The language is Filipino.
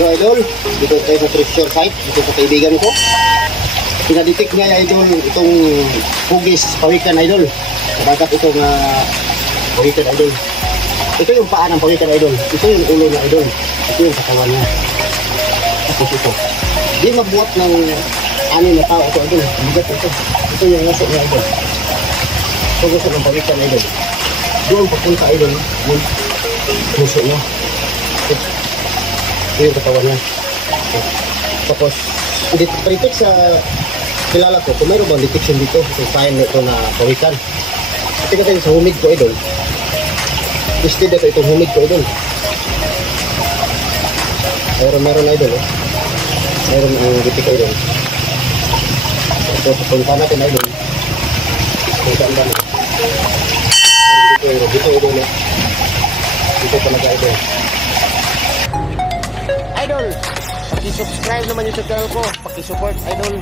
So idol, dito tayo sa treasure site, dito sa kaibigan ko. Pinaditik niya idol itong hugis pawikan idol. Dapat itong pawikan idol. Ito yung paa ng pawikan idol. Ito yung ulo niya idol. Ito yung katawan niya. Tapos ito. Di mabuhat ng anin na tao ito idol. Bigat ito. Ito yung nasa niya idol. Ito gusto ng pawikan idol. Doon papunta idol. Yung puso niya. Ito yung katawan niya. Tapos, dito sa kilala ko, kung mayroon bang detection dito, itong sign nito na pawikan. Ito kasi sa humid ko idol. Listed ito itong humid ko idol. Meron idol eh. Meron ang detek idol. Ito, punta natin idol. Punta ang dami. Dito idol eh. Dito talaga idol. Idol, paki-subscribe naman yung channel ko, paki-support idol.